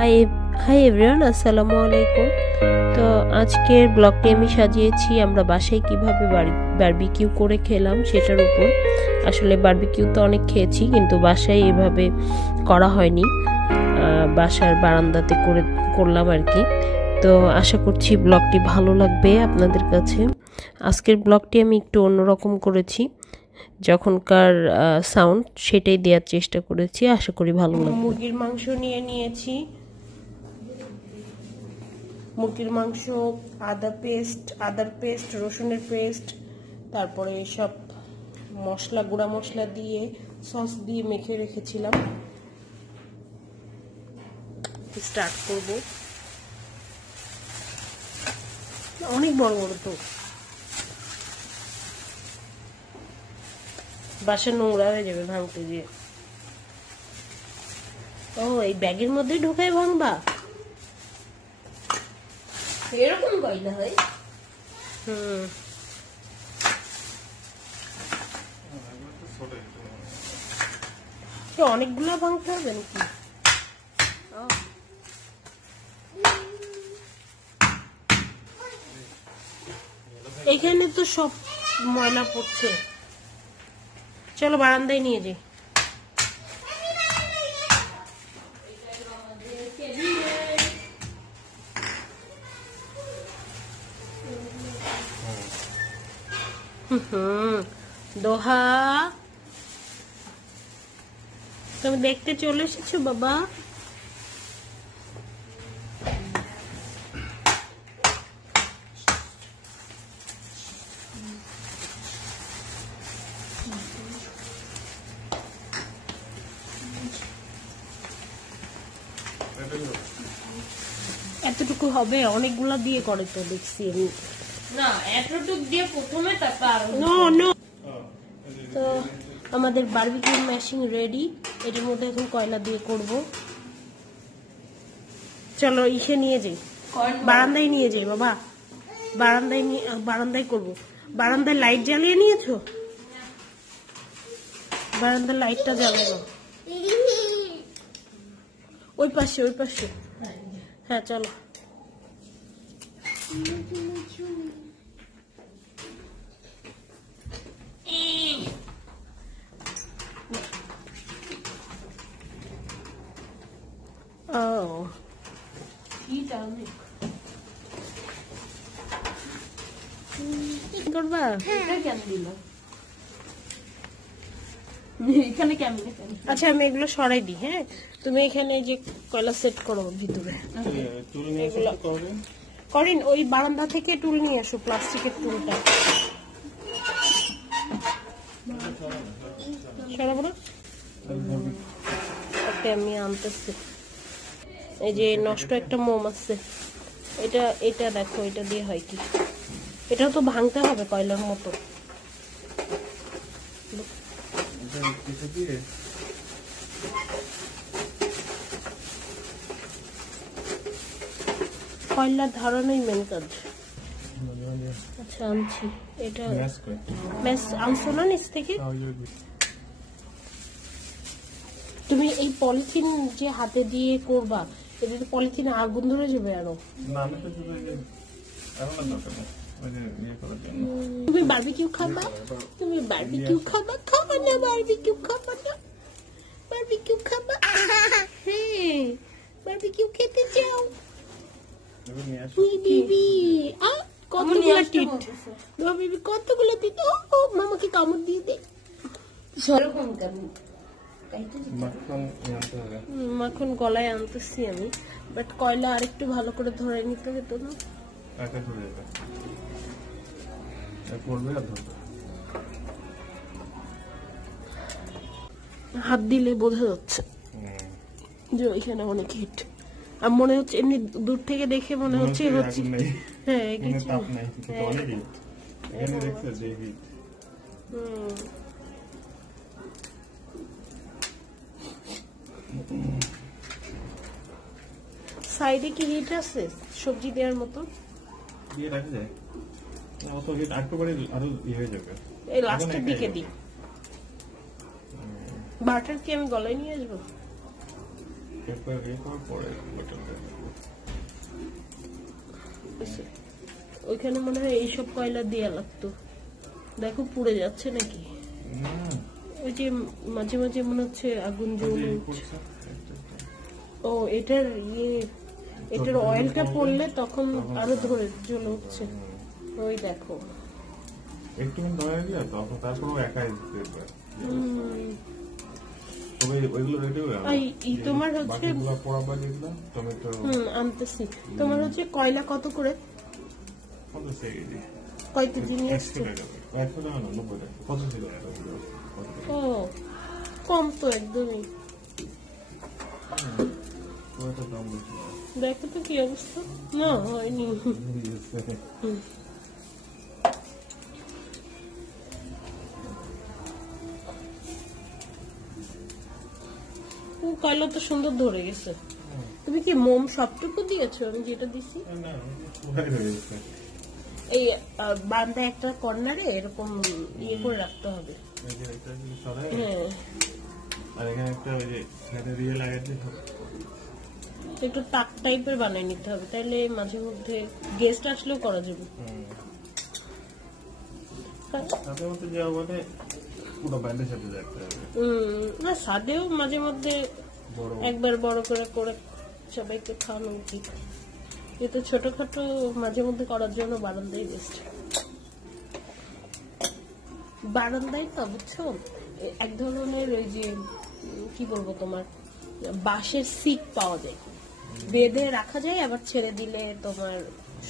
High hi everyone, আসসালামু আলাইকুম। তো আজকের ব্লগটি আমি সাজিয়েছি আমরা বাসায় কিভাবে বারবিকিউ করে খেলাম সেটার উপর। আসলে বারবিকিউ তো অনেক খেয়েছি, কিন্তু বাসায় এভাবে করা হয়নি, বাসার বারান্দাতে করলাম আর কি। তো আশা করছি ব্লগটি ভালো লাগবে আপনাদের কাছে। আজকের ব্লগটি আমি একটু অন্যরকম করেছি, যখনকার সাউন্ড সেটাই দেওয়ার চেষ্টা করেছি, আশা করি ভালো লাগবে। মুরগির মাংস নিয়েছি, মুরগির মাংস, আদার পেস্ট, রসুনের পেস্ট, তারপরে সব মশলা, গুঁড়া মশলা দিয়ে সস দিয়ে মেখে রেখেছিলাম। স্টার্ট করব। অনেক বড় বড় তো, বাসা নোংরা হয়ে যাবে ভাঙতে দিয়ে। ও, এই ব্যাগের মধ্যে ঢুকায় ভাঙবা? এরকম কয়লা হয়? অনেকগুলো ভাঙতে হবে নাকি? এখানে তো সব ময়লা পড়ছে, চলো বারান্দায় নিয়ে যাই। দোহা, তুমি দেখতে চলে এসেছো বাবা? এতটুকু হবে? অনেকগুলা দিয়ে করে তো দেখছি আমি। না, এতটুকু দিয়ে প্রথমে, তারপর তো আমাদের বারবিকিউ মেশিন রেডি। এটার মধ্যে এখন কয়লা দিয়ে করব। চলো ইসে নিয়ে যাই, বারান্দায় নিয়ে যাই বাবা। বারান্দায় করব। বারান্দায় লাইট জ্বালিয়ে নিয়েছো? বারান্দার লাইটটা জ্বালানো ওই পাশে। হ্যাঁ চলো। করবা? আচ্ছা, আমি এগুলো সরাই দিই। হ্যাঁ, তুমি এখানে যে কয়লা সেট করো ভিতরে। করিন, ওই বারান্দা থেকে টুল নিয়ে আসো, প্লাস্টিকের টুলটা সরাবো না? আমি আনতেছি। এই যে নষ্ট একটা মোম আছে, এটা দেখো, এটা দিয়ে হয় কি? এটাও তো ভাঙতে হবে কয়লার মতো। কয়লার ধারণই মেন কাজ। আচ্ছা, আনছি। এটা ম্যাস আনছো না নিচ থেকে? তুমি এই পলিথিন যে হাতে দিয়ে করবা, এতে পলিথিনে আগুন ধরে যাবে আরো। তুমি বারবিকিউ খাবা? তুমি বারবিকিউ খাবা? খাবা না বারবিকিউ? খাবা না বারবিকিউ? খাবা? হ্যাঁ, বারবিকিউ খেতে চাও? কতগুলো টিট! ও মামাকে কামড় দিয়ে দে। মাখন গলায় আনতেছি আমি, বাট কয়লা আরেকটু ভালো করে ধরে নিতে হতো না? হাত দিলে বোঝা যাচ্ছে যে ওইখানে অনেক হিট। আর মনে হচ্ছে এমনি দূর থেকে দেখে মনে হচ্ছে হ্যাঁ কিছু সাইডে কি হিট আছে সবজি দেওয়ার মতো? এই লাস্টের দিকে দিই। বাটার কি আমি গলায় নিয়ে আসবো? ওইখানে মনে হয় এইসব কয়লা দেয়া লাগতো। দেখো পুড়ে যাচ্ছে নাকি, ওই যে মাঝে মাঝে মনে হচ্ছে আগুন জ্বলে উঠছে। ও এটার এটার অয়েলটা পড়লে তখন আরো ধরে জ্বলে উঠছে। ওই দেখো একটু ধরে দিয়ে তখন তারপর একাই দিতে। তোমার হচ্ছে আনতেছি। তোমার হচ্ছে কয়লা কত করে? কয় কেজি নিয়ে আসছে? ও কম তো একদমই। দেখো তো কি অবস্থা। না হয়নি। কয়লা তো সুন্দর ধরে গেছে। তুমি কি মোম সবটুকু দিয়েছো? আমি যেটা দিছি এই বান্দা একটা কর্নারে এরকম ইয়ে করে রাখতে হবে। একটু টাক টাইপের বানিয়ে নিতে হবে, তাইলে মাঝে মধ্যে গেস্ট আসলেও করা যাবে। না সাদেও মাঝে মধ্যে একবার বড় করে করে সবাইকে খাওয়ানো উচিত। যেহেতু ছোটখাটো মাঝে মধ্যে করার জন্য বারান্দাই বেস্ট। বারান্দায় তো বুঝছো এক ধরনের ওই যে কি বলবো তোমার বাঁশের সিট পাওয়া যায়, বেঁধে রাখা যায়, আবার ছেড়ে দিলে তোমার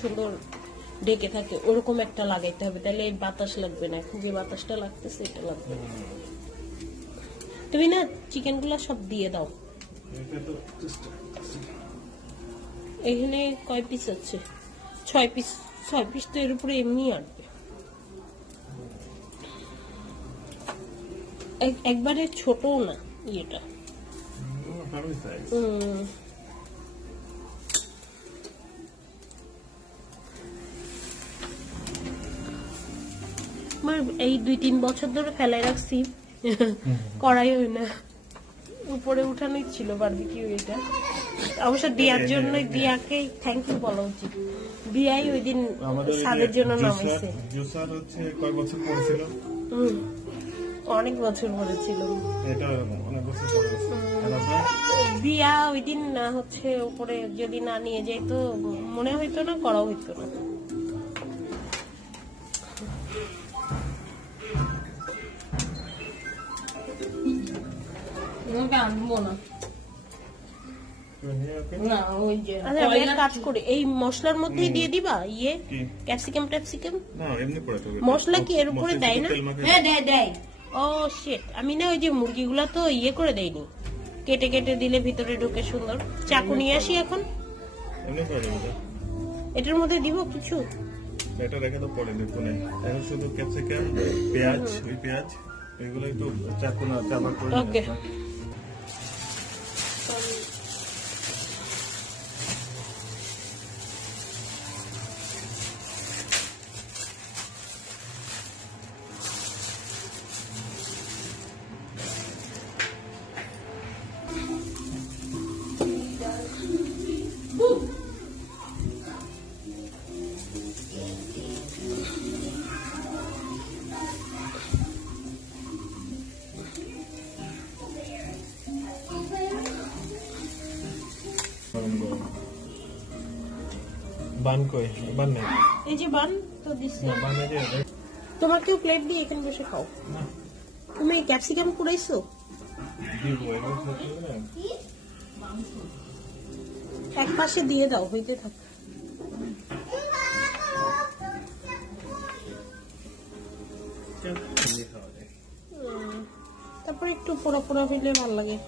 সুন্দর ডেকে থাকে। ওরকম একটা লাগাইতে হবে, তাহলে বাতাস লাগবে না। এখন যে বাতাসটা লাগতেছে এটা লাগবে। তুমি না চিকেন গুলা সব দিয়ে দাও। এখানে কয় পিস আছে? 6 পিস। 6 পিস তো এর উপরে এমনি আটবে। একবারে ছোট না ইয়েটা। এই 2-3 বছর ধরে ফেলাই রাখছি, করাই হয় না। উপরে উঠানোই ছিল বারবিকিউ। এটা অবশ্য দিয়ার জন্য, দিয়াকে থ্যাংক ইউ বলা উচিত। দিয়াই ওই দিন স্বাদের জন্য নামাইছে। অনেক বছর পরে ছিল। দিয়া ওই দিন হচ্ছে উপরে যদি না নিয়ে যাই তো মনে হইতো না, করা হইতো না। আনবো না। কাজ করি এই মশলার মধ্যেই দিয়ে দিবা ইয়ে ক্যাপসিকাম ট্যাপসিকাম। মশলা কি এর উপরে দেয় না? হ্যাঁ দেয়। ও শিট, আমি না ওই যে মুরগিগুলা তো ইয়ে করে দেয়নি, কেটে কেটে দিলে ভিতরে ঢুকে সুন্দর। চাকু নিয়ে আসি এখন। এটার মধ্যে দিব কিছু? এটা রেখে তো পরে দেখো না, এখন শুধু ক্যাপসিকাম, পেঁয়াজ, ওই পেঁয়াজ এগুলো একটু চাকু না চাপা করে। ওকে বান কই? বান নেই। এই যে বান তো দিছি। না বান এই যে তোমার কেউ প্লেট দিয়ে এখানে বসে খাও। না তুমি ক্যাপসিকাম কুড়াইছো? দিব এগুলো সাথে না। এক পাশে দিয়ে দাও, হইতে থাক। তারপর একটু পোড়া পোড়া হইলে ভালো লাগে।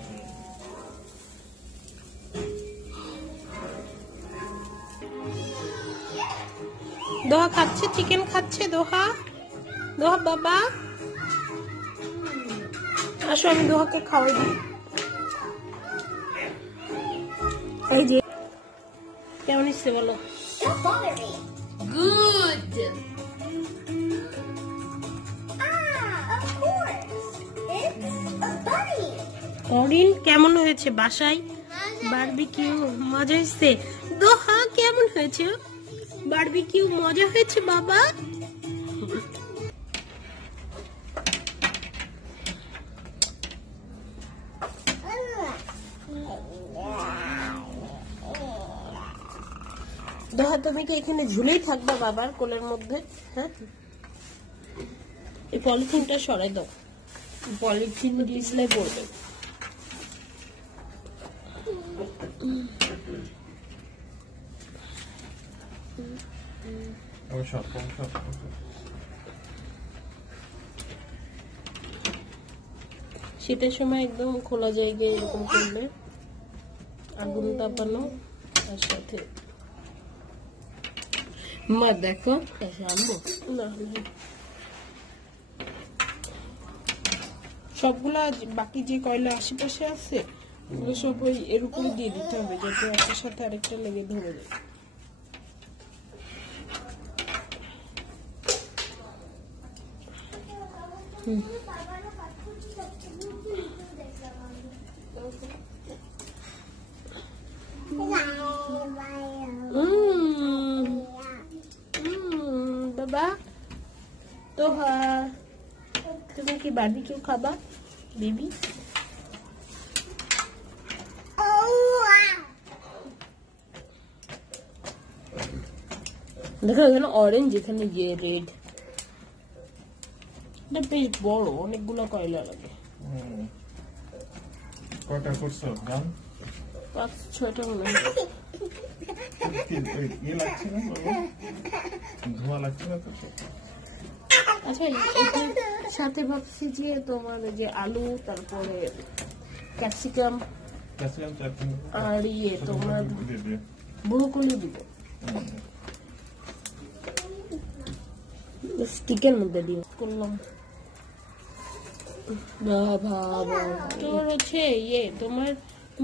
দোহা খাচ্ছে, চিকেন খাচ্ছে। দোহা দোহা বাবা আসো, আমি দোহাকে খাওয়াই দিই। এই যে কেমন ইচ্ছে বলো? গুড। অরিন কেমন হয়েছে বাসায়? বারবিকিউ মজা হয়েছে। দোহা কেমন হয়েছে? বারবিকিউ মজা হয়েছে বাবা। দোহা তুমি কি এখানে ঝুলেই থাকবা বাবার কোলের মধ্যে? হ্যাঁ, এই পলিথিনটা সরাই দাও, পলিথিন ডিসলাই পড়বে। শীতের সময় একদম খোলা জায়গায় এরকম করলে আগুন তাপানো, তার সাথে মা দেখো আনবো না, সবগুলা বাকি যে কয়লা আশেপাশে আছে ওগুলো সব ওই এর উপরে দিয়ে দিতে হবে, যাতে একটার সাথে আরেকটা লেগে ধরে যায়। বাবা তো তুমি কি বারবিকিউ খাবা বেবি? দেখো এখানে অরেঞ্জ, এখানে যে রেড, এটা বেশ বড়, অনেকগুলো কয়লা লাগে। কয়টা করছো দাম? 5-6টা মনে হয়। ধোঁয়া লাগছে না তো? আচ্ছা, এটার সাথে ভাবছি যে তোমার যে আলু, তারপরে ক্যাপসিকাম আর তোমার ব্রোকলি দিব, স্টিকের মধ্যে দিয়ে করলাম। তোমার হচ্ছে তোমার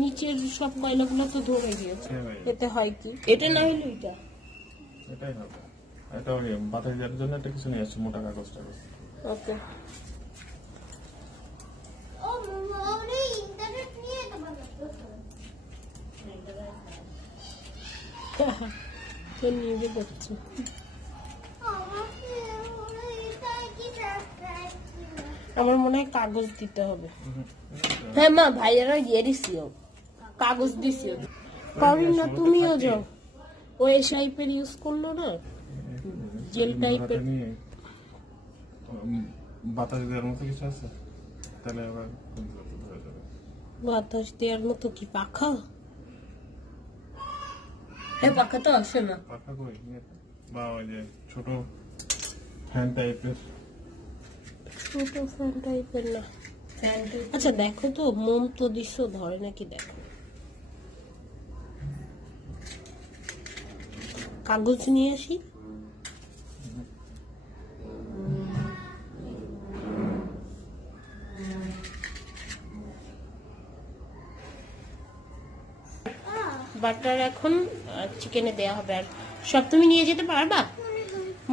নিচের সব কয়লাগুলো তো ধরে গিয়েছে, এতে হয় কি? এটা না হলে এটা, এটাই হবে। এটা ওই বাতাস যাওয়ার জন্য একটা কিছু নিয়ে আসছে, মোটা কাগজ টাগজ। ওকে, নিয়ে যাচ্ছে। আমার মনে হয় কাগজ দিতে হবে। হ্যাঁ মা, ভাইয়ারা গিয়ে দিছিও, কাগজ দিছিও। পারি না, তুমিও যাও। ও এই টাইপের ইউজ করলো না, জেল টাইপের। বাতাস দেওয়ার মতো কিছু আছে? তাহলে আবার বাতাস দেওয়ার মতো কি পাখা? হ্যাঁ, পাখা তো আসে না। পাখা কই? বা ওই যে ছোট ফ্যান টাইপের। ছোট ফ্যান টাইপের না। আচ্ছা দেখো তো, মোম তো দিছো, ধরে নাকি দেখো। কাগজ নিয়ে আসি। বাটার এখন চিকেনে দেয়া হবে। আর সব তুমি নিয়ে যেতে পারবা?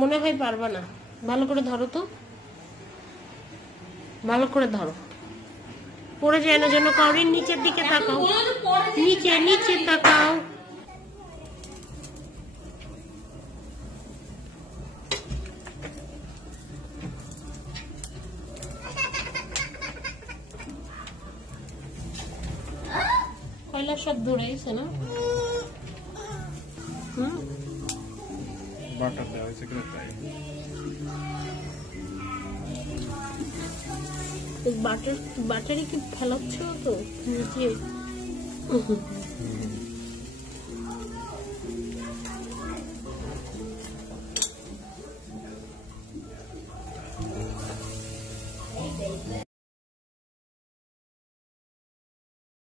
মনে হয় পারবা না। ভালো করে ধরো তো, ভালো করে ধরো, পড়ে যায় না যেন। কাউরির নিচের দিকে তাকাও, নিচে নিচে তাকাও। কয়লা সব ধরে গেছে না? বাটার দেওয়া হয়েছে কিনা তাই। বাটারে কি ফেলাচ্ছ তো নিচে?